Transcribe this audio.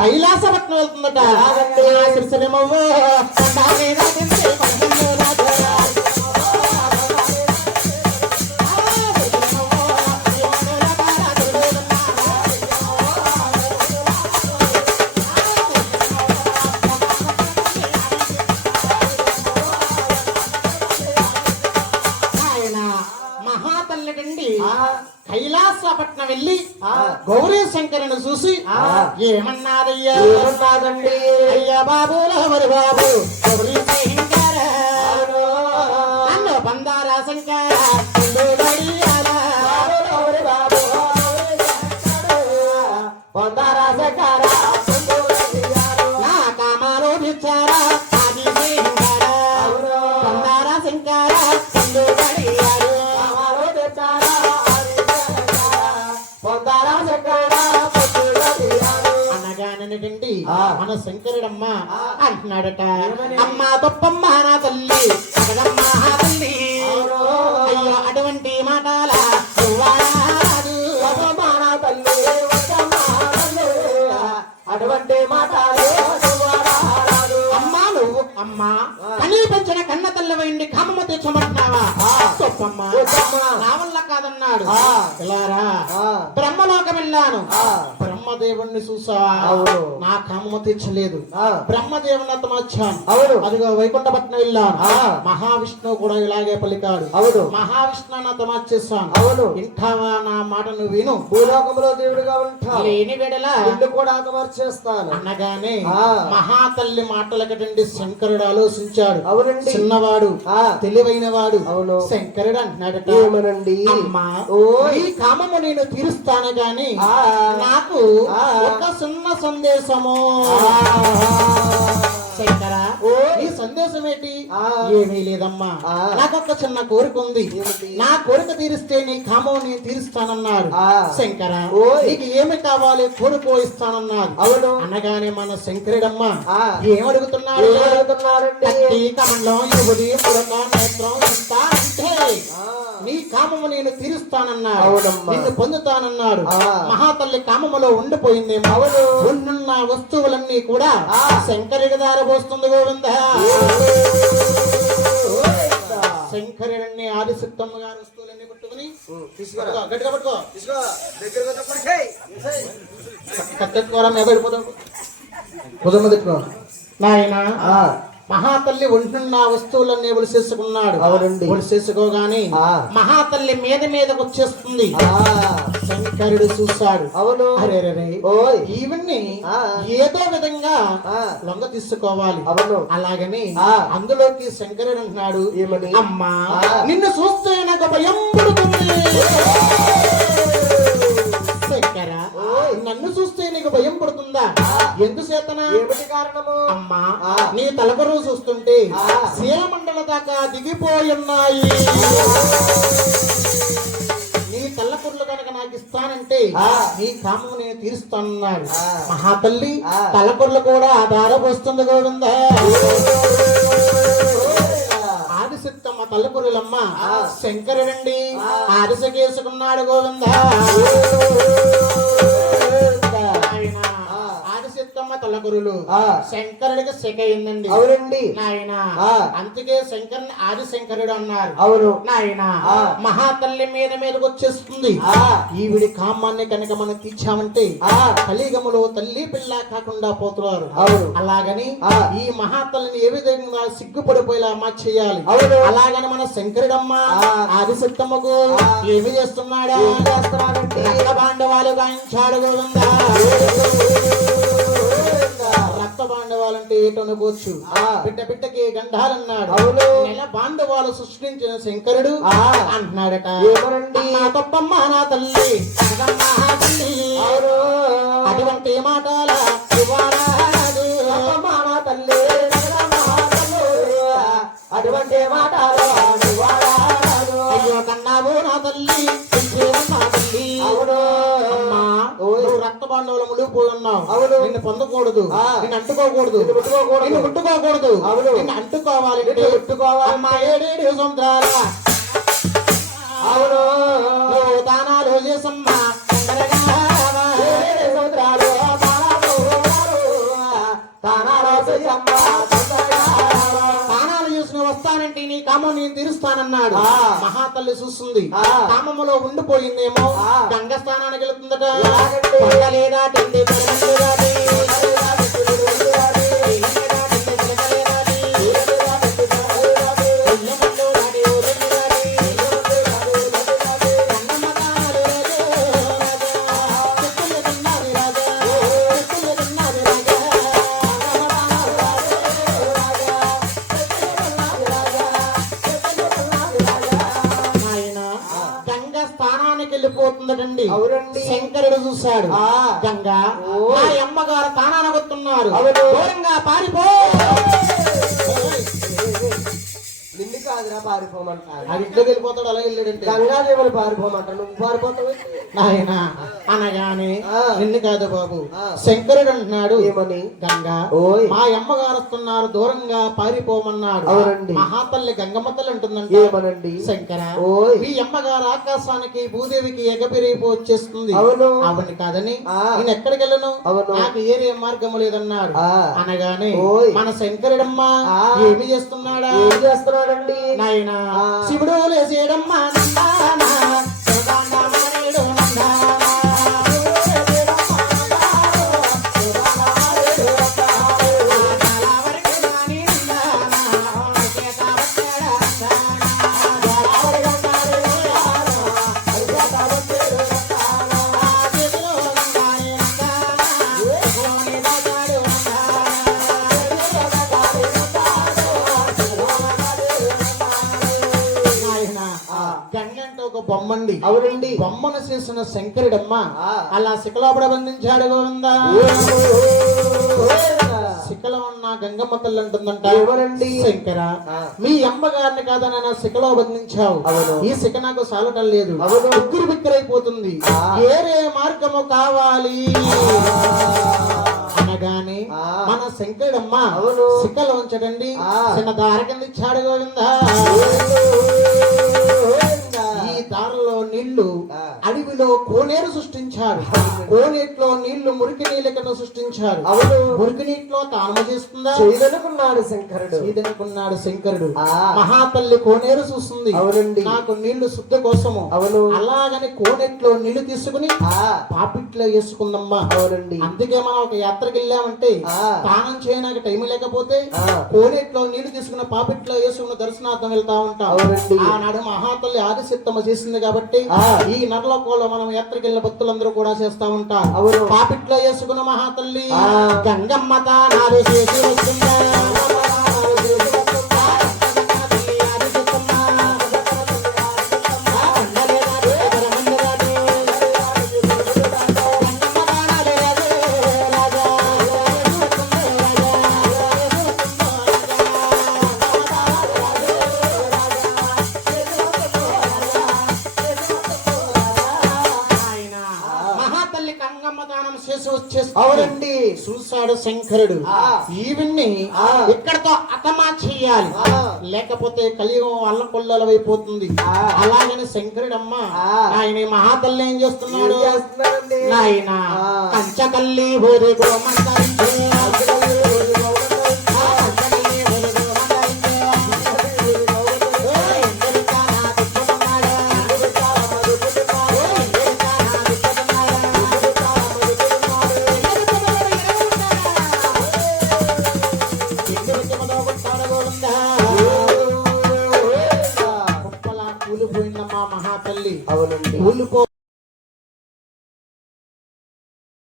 కైలాసపట్నం వెళ్తుందట. కైలాసపట్నం వెళ్ళి గౌరీ శంకరుని చూసి ఏమన్నారయ్యా? ఏమన్నాదండి? అయ్యా బాబుల మరి బాబు గౌరీ శంకర అన్న బందారా శంకర బందారా శంకర నా కామాలు తెచ్చారా ఆది శంకర బందారా శంకర అనగానండి మన శంకరుడమ్మ అంటున్నాడట, అమ్మ తప్పమ్మ నా తల్లి అడగమ్మ తల్లి అయ్యో అటువంటి మాటల అటువంటి మాటలు అమ్మా నువ్వు అమ్మా కనీ పెంచిన కన్న తల్లివైంది కామమ్మ తెచ్చమంటున్నావా? తప్పమ్మ నా వల్ల కాదన్నాడు. ఇలారా బ్రహ్మలోకం వెళ్ళాను, బ్రహ్మదేవుణ్ణి చూసా నా కామమ్మ తెచ్చలేదు. బ్రహ్మదేవుని అతను వచ్చాను, అదిగో వైకుంఠపట్నం వెళ్ళాను. మహావిష్ణువు కూడా ఇలాగే పలికాడు. మహావిష్ణువు అతను వచ్చేసాను. వింటావా నా మాట నువ్వు విను. భూలోకంలో దేవుడిగా ఉంటావు, లేని వెడలా కూడా చేస్తాను అనగానే మహాతల్లి మాటలకటండి శంకరుడు ఆలోచించాడు. అవునండి, చిన్నవాడు తెలివైన వాడు. అవును, శంకరుడు అంటున్నాడట, ఏమనండి? అమ్మా ఈ కామము నేను తీరుస్తాను గాని నాకు ఒక చిన్న సందేశము. శంకర ఈ సందేశం ఏంటి? ఏమీ లేదమ్మా, నాకొక చిన్న కోరిక ఉంది. నా కోరిక తీరిస్తే నీ కామం నేను తీరుస్తానన్నాడు. శంకర నీకు ఏమి కావాలి కోరుకో ఇస్తానన్నాడు. అవును అనగానే మన శంకరుడమ్మ ఏమడుగుతున్నాడు? కమండం యువది పుడక నేత్రం ఇస్తా అంటే నీ కామము నేను తీరుస్తానన్నాడు, నిన్ను పొందుతానన్నాడు. మహాతల్లి కామములో ఉండిపోయిందేమో. ఉన్న వస్తువులన్నీ కూడా శంకరుడి దారబోస్తుంది. గోవింద శంకరుడిని ఆదిశక్తమ్మ గారి వస్తువులన్నీ పట్టుకుని గట్టిగా పట్టుకో, కట్టెత్తుకోరా మీద పడిపోతావు. కుదరమో నాయన మహాతల్లి ఉంటున్న వస్తువులన్నీ ఒలిసేసుకున్నాడు. ఒలిసేసుకోగానే మహాతల్లి మీద మీదకు వచ్చేస్తుంది. శంకరుడు చూశాడు. అవును ఇవన్నీ ఏదో విధంగా లొంగ తీసుకోవాలి. అలాగని అందులోకి శంకరుడు అంటున్నాడు, అమ్మా నిన్ను చూస్తే నాకు భయం పుడుతుంది. శంకర నన్ను చూస్తే నీకు భయం పడుతుందా? ఎందుచేతన? ఏమిటి కారణము? అమ్మా నీ తలకొరు చూస్తుంటే శీలమండల దాకా దిగిపోయున్నాయి. నీ తల్లకొర్లు కనుక నాకు ఇస్తానంటే నీ కామము నేను తీరుస్తానన్నాడు. మహాతల్లి తలకొర్లు కూడా ఆధారపోస్తుంది. గోవింద ఆదిశక్తమ్మ తల్లకొర్రులమ్మ శంకరుడండి ఆదిశకేసుకున్నాడు. గోవింద ఆదిశక్తమ్మ తల్లకొరులు శంకరుడికి శకయిందండి. అవునండి నాయన అందుకే శంకరుని ఆదిశంకరుడు అన్నారు. అవును నాయన మహాతల్లి మీద మీదకి వచ్చేస్తుంది. ఈవిడి కామాన్ని కనుక మనం తీర్చామంటే కలియుగములో తల్లి పిల్ల కాకుండా పోతున్నారు. అలాగని ఈ మహాతల్లిని ఏ విధంగా సిగ్గుపడిపోయేలా చేయాలి. అలాగని మన శంకరుడమ్మ ఆదిశక్తమ్మకు ఏమి చేస్తున్నాడా? రక్త బాండవాలు గాయించాడు. గోవిందా రక్త బాండవాలంటే ఏటనుకోవచ్చు. బిడ్డ బిడ్డకి గండాలన్నాడు. నెల బాండవాలు సృష్టించిన శంకరుడు అంటున్నాడట, నా తప్పమ్మ నా తల్లి అటువంటి మాటల తల్లి అటువంటి మాటలు అయ్యో కన్నావు నా తల్లి నా తల్లి. అమ్మా నువ్వు రక్త బాండవుల మునిగిపోయి ఉన్నావు. నిన్ను పొందకూడదు, నిన్ను అంటుకోకూడదు, నిన్ను ముట్టుకోకూడదు. నిన్ను అంటుకోవాలి, అమ్మా 7 సముద్రాల నువ్వు దానాలు చేసమ్మా. సముద్రాలు అమ్మ సుందరగారమ్మ. ప్రాణాలు చూసిన వస్తానంటే నీ కామం నేను తీరుస్తానన్నాడు. ఆ. మహాతల్లి చూస్తుంది, ఆ. కామములో ఉండిపోయిందేమో. ఆ. గంగ స్థానానికి వెళుతుందట. ఎలాగండి? కొండలే దాటింది, కొండలే దాటి. ఉయ్యమల్లో దాటి, ఊరిని దాటి. కన్నమ్మ తానాలు రాజు, రాజా. చెట్టులు తిన్నాది రాజా, చెట్టులు తిన్నాది రాజా. కన్నమ్మ తానాలు నాయనా, గంగ స్థానానికి వెళ్ళిపోతుందటండి. అవునండి. శంకరుడు చూశాడు. ఆ. గంగ ఓ. మా అమ్మగారు తానానగొత్తున్నారు, అవును. దూరంగా పారిపో. నిన్ను కాదురా పారిపోమంటారు. అది ఇంట్లోకి వెళ్ళిపోతాడు, అలా వెళ్ళాడంటే. గంగాదేవులు పారిపోమంటారు, నువ్వు పారిపోతావు. నాయన అనగానే ఆ. నిన్ను కాదు బాబు, ఆ. శంకరుడు అంటున్నాడు. ఏమని? గంగ ఓయ్. మా అమ్మగారు వస్తున్నారు, దూరంగా పారిపోమన్నాడు. అవునండి. మహాతల్లి గంగమ్మ తల్లి అంటుందంట. ఏమనండి? శంకర, ఓయ్. మీ అమ్మగారు ఆకాశానికి భూదేవికి ఎగపిరిపో వచ్చేస్తుంది. అవును. అవును కాదని ఆ. నేను ఎక్కడికి వెళ్ళను, అవును. నాకు ఏరే మార్గం లేదన్నాడు. ఆ. అనగానే ఓయ్. మన శంకరుడమ్మ ఆ. ఏమి చేస్తున్నాడా? ఏం చేస్తున్నాడండి? నాయన ఆ. శివుడు లేసేడమ్మ నందానా, శివగాండమానేడు నందానా. గోదావరికి రాణి నందానా, సీత వచ్చాడా నందానా. చేతిలో నందాని నందానా, గోని దాచాడు నాయనా. గంగంటే ఒక బొమ్మండి. అవునండి. బొమ్మను చేసిన శంకరుడమ్మ ఆ. అలా శిఖలోపడ బంధించాడు గోవిందా. ఓయ్. శిఖలో ఉన్న గంగమ్మ తల్లి అంటుందంట. ఎవరండి? శంకర, ఆ. మీ అమ్మగారిని కాదని శిఖలో బంధించావు. అవును. ఈ శిఖ నాకు సాలటం లేదు, అవును. ఉక్కిరి బిక్కిరైపోతుంది. ఆ. ఏరే మార్గము కావాలి అనగానే ఆ. మన శంకరుడమ్మ అవును. శిఖలో ఉంచడండి. ఆ. చిన్న దారి కింద ఇచ్చాడు గోవిందా. ఈ దారిలో నీళ్లు ఆ. అడవిలో కోనేరు సృష్టించాడు. కోనేట్లో నీళ్లు మురికి నీళ్ళ కింద సృష్టించాడు. అవును. మురికి నీటిలో తాను చేస్తుందా? చేయదనుకున్నాడు శంకరుడు. చేయదనుకున్నాడు శంకరుడు. ఆ. మహాతల్లి కోనేరు చూస్తుంది. అవునండి. నాకు నీళ్లు శుద్ధ కోసము. అవును. అలాగని కోనేట్లో నీళ్లు తీసుకుని ఆ. పాపిట్లో వేసుకుందమ్మా. అవునండి. అందుకే మనం ఒక యాత్రకి వెళ్ళామంటే ఆ. స్నానం చేయడానికి టైం లేకపోతే ఆ. కోనేట్లో నీళ్లు తీసుకున్న పాపిట్లో వేసుకున్న దర్శనార్థం వెళ్తా ఉంటాం. అవునండి. ఆనాడు మహాతల్లి ఆదిశక్తమ చేసింది కాబట్టి ఆ. ఈ నరలోకంలో మనం యాత్రకి వెళ్ళిన భక్తులందరూ కూడా చేస్తా ఉంటారు. అవును. పాపిట్లో వేసుకున్న మహాతల్లి ఆ. గంగమ్మ తానాలు చేసి వస్తుందా. మహాతల్లి గంగమ్మ దానం చేసి వచ్చేసి అవునండి. చూశాడు శంకరుడు. ఆ. ఈవిడ్ని ఆ. ఇక్కడతో అతమా చెయ్యాలి, ఆ. లేకపోతే కలియుగం అల్లకొల్లలైపోతుంది. ఆ. అలాగని శంకరుడమ్మ ఆ. ఆయన ఈ మహాతల్లి ఏం చేస్తున్నాడు? ఏం చేస్తున్నాడండి? నాయన ఆ. కంచకల్లి ఊరి గోమంతరించే. ఆ, కంచకల్లి ఊరి గోమంతరించే. ఓయ్, ఎందరికా నా దుఃఖమున్నాడా? ఓయ్, ఎందరికా నా దుఃఖమున్నాడా? కుప్పలా కూలిపోయిందమ్మా మహాతల్లి. అవునండి. కూలిపో